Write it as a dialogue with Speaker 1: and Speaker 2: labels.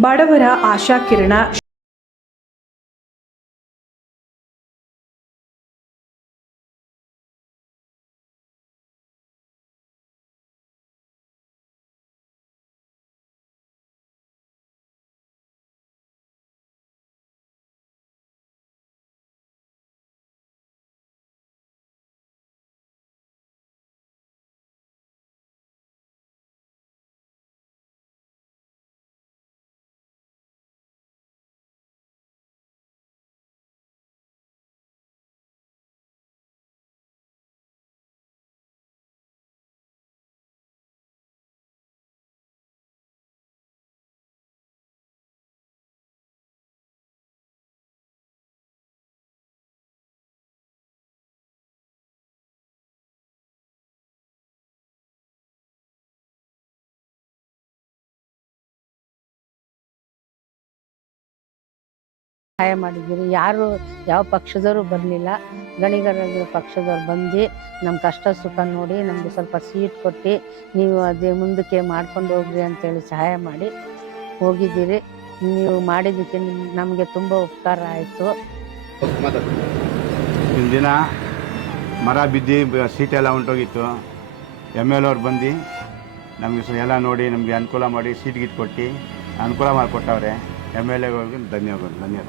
Speaker 1: ಬಡವರ ಆಶಾಕಿರಣ
Speaker 2: ಸಹಾಯ ಮಾಡಿದ್ದೀರಿ. ಯಾರು ಯಾವ ಪಕ್ಷದವರು ಬರಲಿಲ್ಲ. ಗಣಿಗರ ಪಕ್ಷದವ್ರು ಬಂದು ನಮ್ಮ ಕಷ್ಟ ಸುಖ ನೋಡಿ ನಮಗೆ ಸ್ವಲ್ಪ ಸೀಟ್ ಕೊಟ್ಟು ನೀವು ಅದೇ ಮುಂದಕ್ಕೆ ಮಾಡ್ಕೊಂಡು ಹೋಗ್ರಿ ಅಂತೇಳಿ ಸಹಾಯ ಮಾಡಿ ಹೋಗಿದ್ದೀರಿ. ನೀವು ಮಾಡಿದ್ದಕ್ಕೆ ನಮಗೆ ತುಂಬ ಉಪಕಾರ ಆಯಿತು.
Speaker 3: ದಿನ ಮರ ಬಿದ್ದು ಸೀಟೆಲ್ಲ ಉಂಟೋಗಿತ್ತು. ಎಂ ಎಲ್ ಅವ್ರು ಬಂದು ನಮಗೆ ಎಲ್ಲ ನೋಡಿ ನಮಗೆ ಅನುಕೂಲ ಮಾಡಿ ಸೀಟ್ ಗೀಟ್ ಕೊಟ್ಟು ಅನುಕೂಲ ಮಾಡಿಕೊಟ್ಟವ್ರೆ ಎಂ ಎಲ್ ಎಗಳಿಗೆ ಧನ್ಯವಾದ ಧನ್ಯವಾದ.